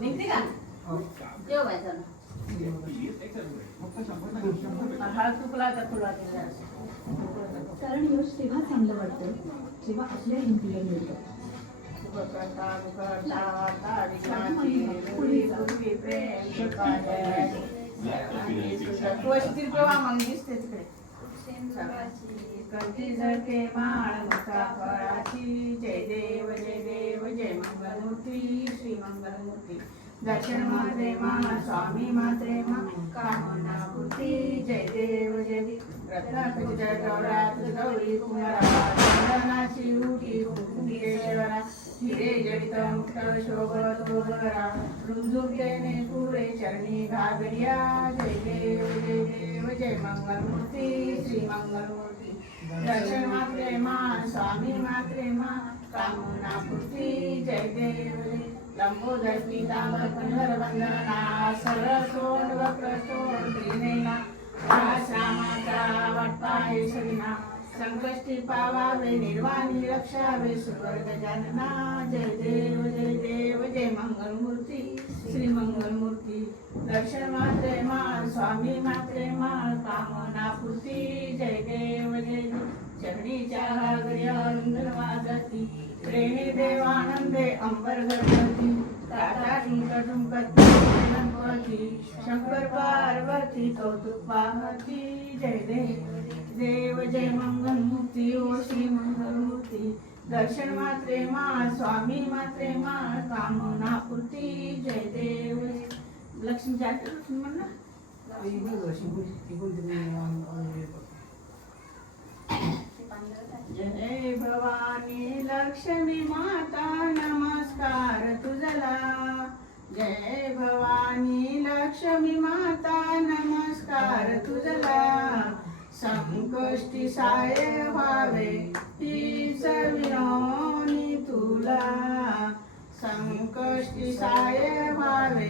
निघते का जेवायचं कारण यश तेव्हा चांगलं वाटतं जेव्हा आपल्या हिमतीला मिळतं. कधी झळके माळ मुक्ता फळाची जय देव जय मंगलमूर्ती श्री मंगलमूर्ती दर्शन मात्रे मा स्वामी मात्रे मा कामना पूर्ती जय देव रत्नाखचित गौरात गौरी कुमाराची उठी कुंकेश्वरा हिरे जडित मुक्त शोभत गोबरा रुंजुकेने पुरे चरणी घागरिया जय देव जय मंगलमूर्ती श्री मंगलमूर्ती दर्शन मात्रे मा स्वामी मात्रे मा कामना पूर्ती जय देव लंबोदर पीतांबर पंढर वंदना सरसोड वक्रतोड त्रिनयना रामाचा वटपाय सगना संकष्टी पावावे निर्वाणी रक्षावे सुवर्ग जानना जय देव जय मंगलमूर्ती श्री मंगलमूर्ती दर्शन मात्रे मा स्वामी मात्रे मा कामना पूर्ती जय देव चरणीच्या घागऱ्या वाजती प्रेमी देवानंदे अंबर गणपती टाटा ठुमकती शंकर पार्वती कौतुक पाहती जय देव जय मंगलमूर्ती ओ श्री मंगलमूर्ती दर्शन मात्रे मा स्वामी मात्रे मा कामना पूर्ती जय देव लक्ष्मी जाते म्हणा जय भवानी लक्ष्मी माता नमस्कार तुझला जय भवानी लक्ष्मी माता नमस्कार तुझला संकष्टी साय व्हावे तीच विनोनी तुला संकष्टी साय व्हावे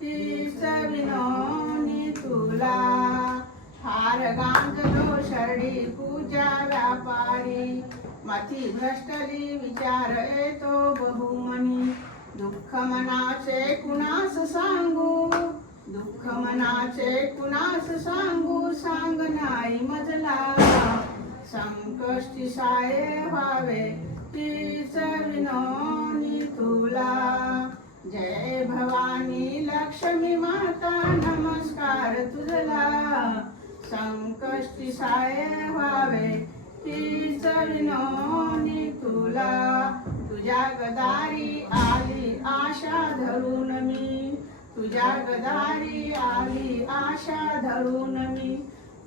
तीच विनोनी तुला हार गांजलो शरडी पूजा व्यापारी मती भ्रष्टली विचार येतो बहुमनी दुःख मनाचे कुणास सांगू दुःख मनाचे कुणास सांगू सांग नाही मजला संकष्टी साय व्हावे तीच विनोनी तुला जय भवानी लक्ष्मी माता नमस्कार तुझला संकष्टी साय व्हावे तीच विनोनी तुला तुझ्या गदारी आली आशा धरून मी तुझ्या गदारी आली आशा धरून मी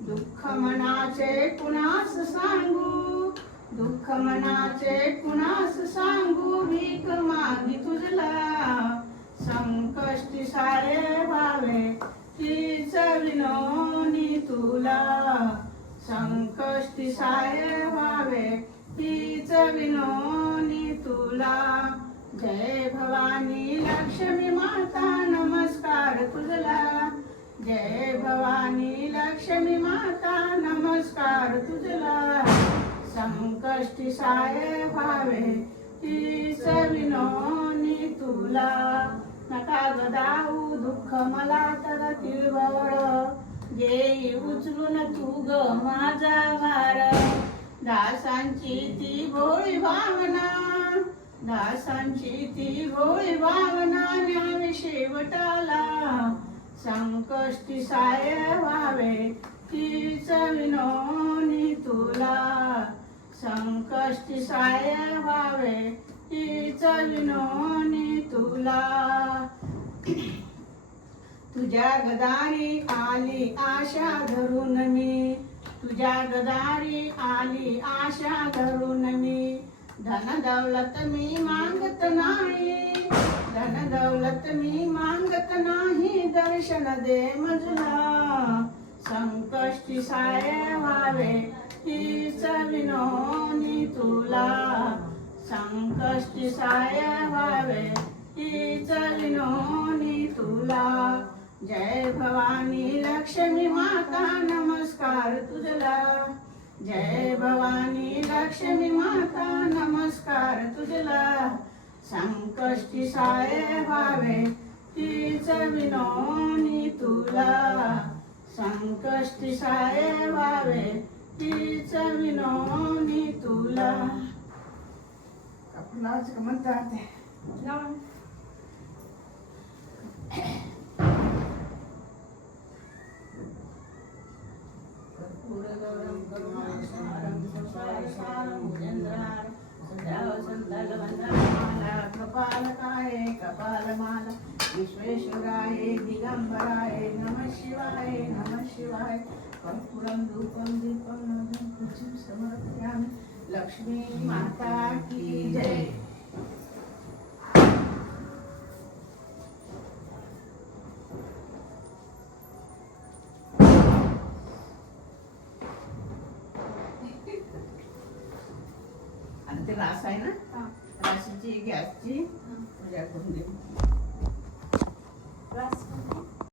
दुःख मनाचे कुणास सांगू दुःख मनाचे कुणास सांगू भीक मागी तुझला संकष्टी साय व्हावे तीच विनोनी तुला संकष्टी साय व्हावे तीच विनोनी तुला जय भवानी लक्ष्मी माता नमस्कार तुझला जय भवानी लक्ष्मी माता नमस्कार तुझला संकष्टी साय व्हावे तीच विनोनी तुला नका गदाऊ दुःख मला तर तिळवळ घेई उचलून तू ग माझा भार दासांची ती भोळी भावना दासांची ती भोळी भावना न्यावी शेवटाला संकष्टी साय व्हावे तीच विनोनी तुला संकष्टी साय व्हावे तीच विनोनी तुला तुझ्या गदारी आली आशा धरून मी तुझ्या गदारी आली आशा धरून मी धन दौलत मी मागत नाही धन दौलत मी मागत नाही दर्शन दे मजला संकष्टी साय व्हावे तीच विनोनी तुला संकष्टी साय व्हावे तीच विनोनी तुला जय भवानी लक्ष्मी माता नमस्कार तुझला. जय भवानी लक्ष्मी माता नमस्कार तुझला. संकष्टी साये व्हावे तीच विनोनी तुला. संकष्टी साये व्हावे तीच विनोनी तुला. आपण लावायचं का म्हणतात ते? लावा. कर्पूरगौरं करुणासारं संसारसारं भुजगेन्द्रहारं सदा वसन्तगन्धमाला. कपालकाय कपालमाला. विश्वेश्वराय दिगंबराय नमः शिवाय नमः शिवाय. कर्पूरं धूपं दीपं नैवेद्यं समर्पयामि. लक्ष्मी माता की जय. आणि ते रास आहे ना, राशीची गॅसची पूजा करून दे.